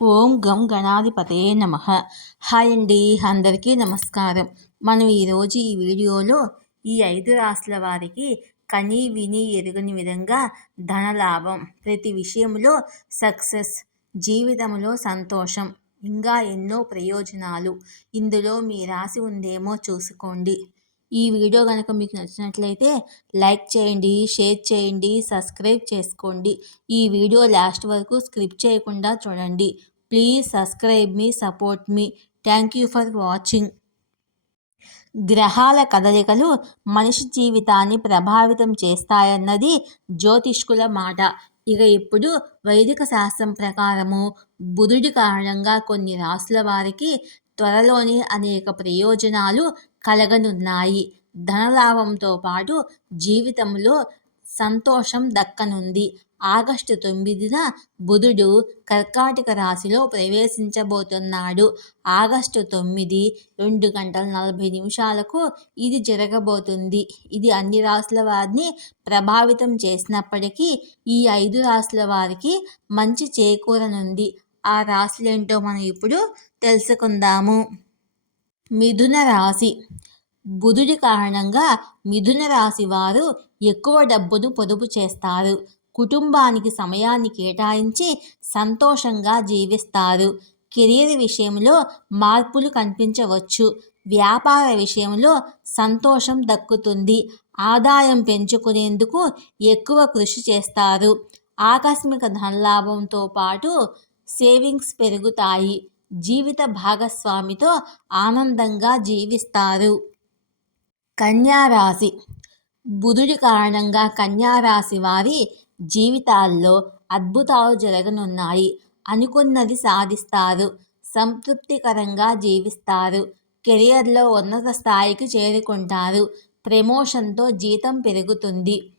ఓం గం గణాధిపతే నమ. హాయ్ అండి అందరికీ నమస్కారం. మనం ఈరోజు ఈ వీడియోలో ఈ ఐదు రాసుల వారికి కని విని ఎరుగని విధంగా ధనలాభం ప్రతి విషయంలో సక్సెస్ జీవితంలో సంతోషం ఇంకా ఎన్నో ప్రయోజనాలు ఇందులో మీ రాసి ఉందేమో చూసుకోండి. ఈ వీడియో కనుక మీకు నచ్చినట్లయితే లైక్ చేయండి షేర్ చేయండి సబ్స్క్రైబ్ చేసుకోండి. ఈ వీడియో లాస్ట్ వరకు స్క్రిప్ట్ చేయకుండా చూడండి. ప్లీజ్ సబ్స్క్రైబ్ మీ support me. Thank you for watching. గ్రహాల కదలికలు మనిషి జీవితాన్ని ప్రభావితం చేస్తాయన్నది జ్యోతిష్కుల మాట. ఇక ఇప్పుడు వైదిక శాస్త్రం ప్రకారము బుధుడి కారణంగా కొన్ని రాసుల వారికి త్వరలోనే అనేక ప్రయోజనాలు కలగనున్నాయి. ధనలాభంతో పాటు జీవితంలో సంతోషం దక్కనుంది. ఆగస్టు తొమ్మిదిన బుధుడు కర్కాటక రాశిలో ప్రవేశించబోతున్నాడు. ఆగస్టు తొమ్మిది రెండు గంటల నలభై నిమిషాలకు ఇది జరగబోతుంది. ఇది అన్ని రాసుల వారిని ప్రభావితం చేసినప్పటికీ ఈ ఐదు రాశుల వారికి మంచి చేకూరనుంది. ఆ రాశులేంటో మనం ఇప్పుడు తెలుసుకుందాము. మిథున రాశి. బుధుడి కారణంగా మిథున రాశి వారు ఎక్కువ డబ్బును పొదుపు చేస్తారు. కుటుంబానికి సమయాన్ని కేటాయించి సంతోషంగా జీవిస్తారు. కెరీర్ విషయంలో మార్పులు కనిపించవచ్చు. వ్యాపార విషయంలో సంతోషం దక్కుతుంది. ఆదాయం పెంచుకునేందుకు ఎక్కువ కృషి చేస్తారు. ఆకస్మిక ధనలాభంతో పాటు సేవింగ్స్ పెరుగుతాయి. జీవిత భాగస్వామితో ఆనందంగా జీవిస్తారు. కన్యారాశి. బుధుడి కారణంగా కన్యారాశి వారి జీవితాల్లో అద్భుతాలు జరగనున్నాయి. అనుకున్నది సాధిస్తారు. సంతృప్తికరంగా జీవిస్తారు. కెరియర్లో ఉన్నత స్థాయికి చేరుకుంటారు. ప్రమోషన్తో జీతం పెరుగుతుంది.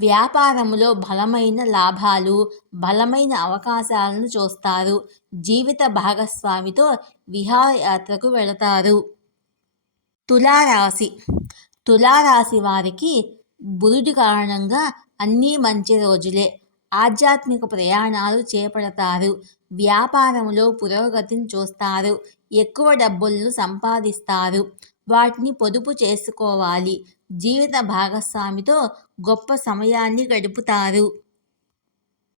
వ్యాపారంలో బలమైన లాభాలు బలమైన అవకాశాలను చూస్తారు. జీవిత భాగస్వామితో విహారయాత్రకు వెళతారు. తులారాశి. తులారాశి వారికి బురుడి కారణంగా అన్నీ మంచి రోజులే. ఆధ్యాత్మిక ప్రయాణాలు చేపడతారు. వ్యాపారంలో పురోగతిని చూస్తారు. ఎక్కువ డబ్బులను సంపాదిస్తారు. వాటిని పొదుపు చేసుకోవాలి. జీవిత భాగస్వామితో గొప్ప సమయాన్ని గడుపుతారు.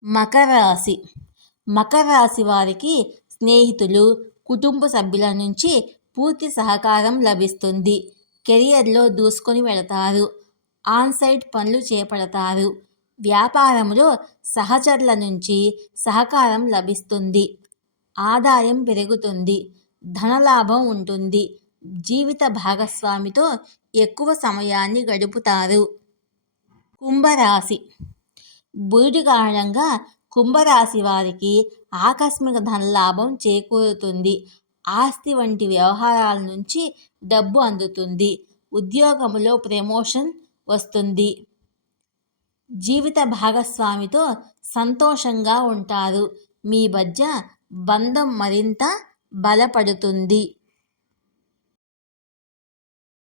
మకర రాశి. మకర రాశి వారికి స్నేహితులు కుటుంబ సభ్యుల నుంచి పూర్తి సహకారం లభిస్తుంది. కెరియర్లో దూసుకొని వెళతారు. ఆన్సైట్ పనులు చేపడతారు. వ్యాపారంలో సహచరుల నుంచి సహకారం లభిస్తుంది. ఆదాయం పెరుగుతుంది. ధనలాభం ఉంటుంది. జీవిత భాగస్వామితో ఎక్కువ సమయాన్ని గడుపుతారు. కుంభరాశి. బుధుడి కారణంగా కుంభరాశి వారికి ఆకస్మిక ధనలాభం చేకూరుతుంది. ఆస్తి వంటి వ్యవహారాల నుంచి డబ్బు అందుతుంది. ఉద్యోగంలో ప్రమోషన్ వస్తుంది. జీవిత భాగస్వామితో సంతోషంగా ఉంటారు. మీ మధ్య బంధం మరింత బలపడుతుంది.